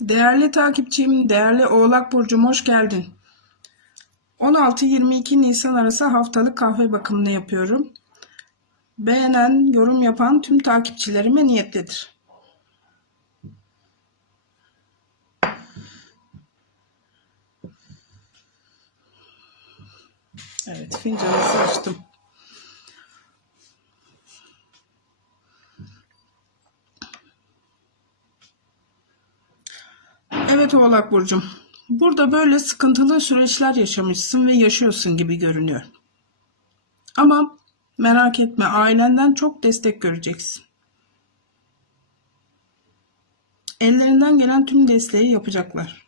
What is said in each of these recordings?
Değerli takipçim, değerli Oğlak Burcu'm hoş geldin. 16-22 Nisan arası haftalık kahve bakımını yapıyorum. Beğenen, yorum yapan tüm takipçilerime niyetlidir. Evet, fincanımızı açtım. Evet Oğlak Burcu'm. Burada böyle sıkıntılı süreçler yaşamışsın ve yaşıyorsun gibi görünüyor. Ama merak etme ailenden çok destek göreceksin. Ellerinden gelen tüm desteği yapacaklar.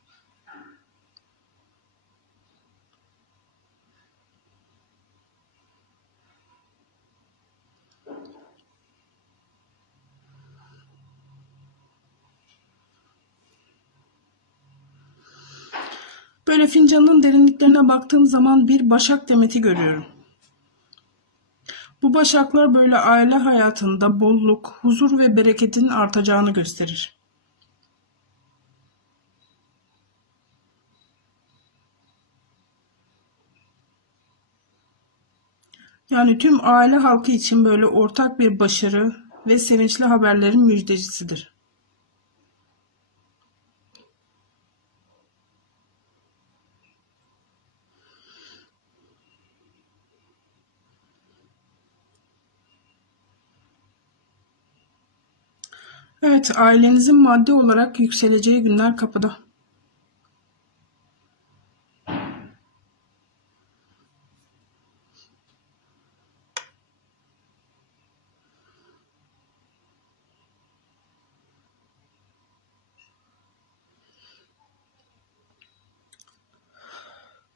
Böyle fincanın derinliklerine baktığım zaman bir başak demeti görüyorum. Bu başaklar böyle aile hayatında bolluk, huzur ve bereketin artacağını gösterir. Yani tüm aile halkı için böyle ortak bir başarı ve sevinçli haberlerin müjdecisidir. Evet, ailenizin maddi olarak yükseleceği günler kapıda.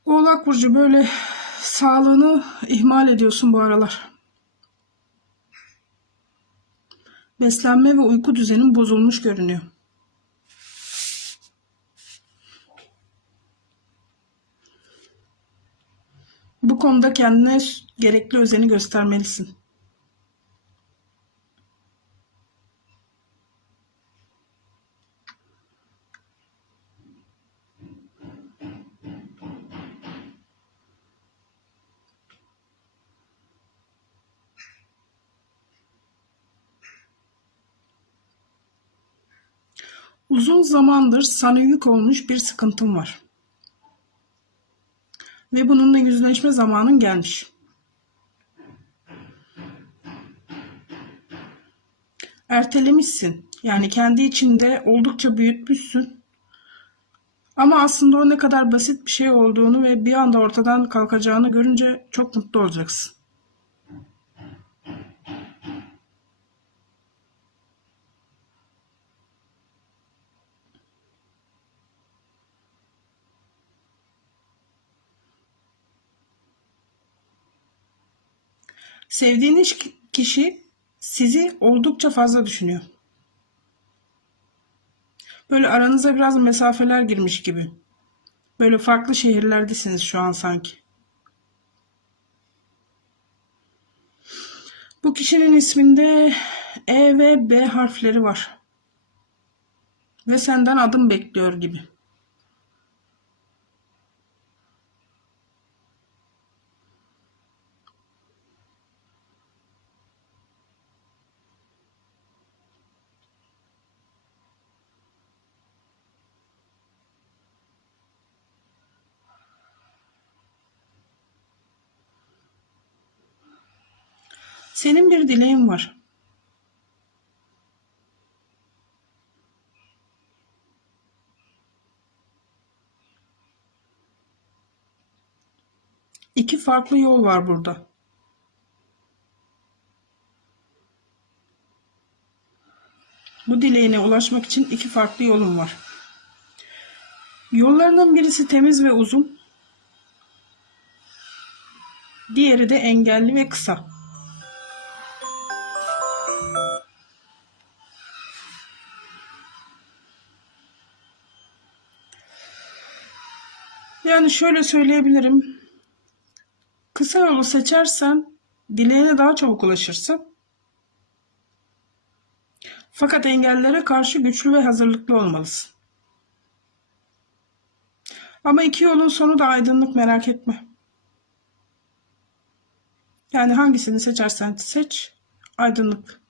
Oğlak Burcu böyle sağlığını ihmal ediyorsun bu aralar. Beslenme ve uyku düzenin bozulmuş görünüyor. Bu konuda kendine gerekli özeni göstermelisin. Uzun zamandır sana yük olmuş bir sıkıntın var. Ve bununla yüzleşme zamanın gelmiş. Ertelemişsin. Yani kendi içinde oldukça büyütmüşsün. Ama aslında o ne kadar basit bir şey olduğunu ve bir anda ortadan kalkacağını görünce çok mutlu olacaksın. Sevdiğiniz kişi sizi oldukça fazla düşünüyor. Böyle aranıza biraz mesafeler girmiş gibi. Böyle farklı şehirlerdesiniz şu an sanki. Bu kişinin isminde E ve B harfleri var. Ve senden adım bekliyor gibi. Senin bir dileğin var. İki farklı yol var burada. Bu dileğine ulaşmak için iki farklı yolun var. Yollarının birisi temiz ve uzun. Diğeri de engelli ve kısa. Yani şöyle söyleyebilirim. Kısa yolu seçersen dileğine daha çabuk ulaşırsın. Fakat engellere karşı güçlü ve hazırlıklı olmalısın. Ama iki yolun sonu da aydınlık merak etme. Yani hangisini seçersen seç aydınlık.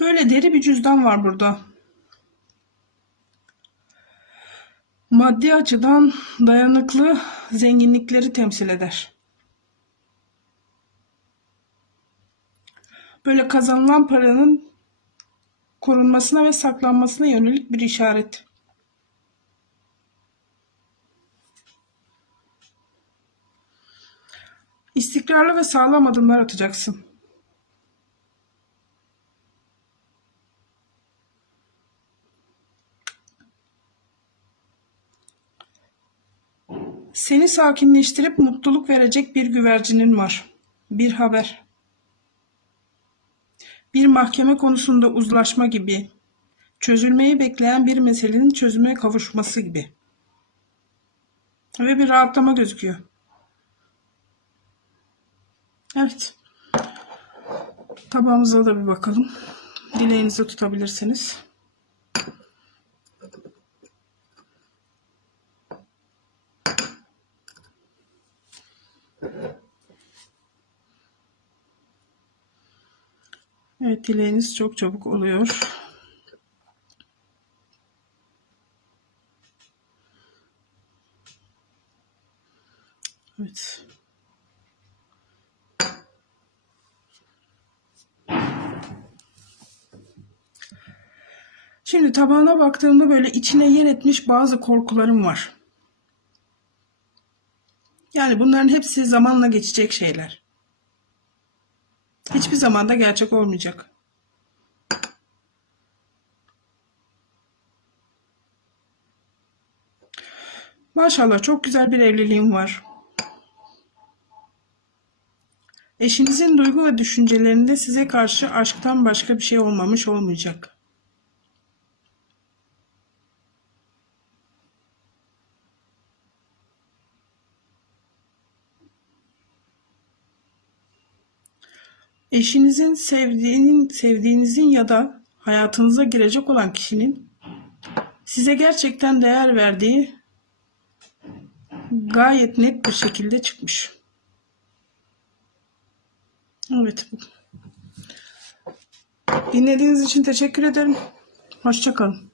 Böyle deri bir cüzdan var burada. Maddi açıdan dayanıklı zenginlikleri temsil eder. Böyle kazanılan paranın korunmasına ve saklanmasına yönelik bir işaret. İstikrarlı ve sağlam adımlar atacaksın. Seni sakinleştirip mutluluk verecek bir güvercinin var. Bir haber. Bir mahkeme konusunda uzlaşma gibi. Çözülmeyi bekleyen bir meselenin çözüme kavuşması gibi. Ve bir rahatlama gözüküyor. Evet. Tabağımıza da bir bakalım. Dileğinizi tutabilirsiniz. Evet dileğiniz çok çabuk oluyor. Evet. Şimdi tabağına baktığımda böyle içine yer etmiş bazı korkularım var. Yani bunların hepsi zamanla geçecek şeyler. Hiçbir zaman da gerçek olmayacak. Maşallah çok güzel bir evliliğim var. Eşinizin duygu ve düşüncelerinde size karşı aşktan başka bir şey olmamış olmayacak. Eşinizin sevdiğinin, sevdiğinizin ya da hayatınıza girecek olan kişinin size gerçekten değer verdiği gayet net bir şekilde çıkmış. Evet. Dinlediğiniz için teşekkür ederim. Hoşçakalın.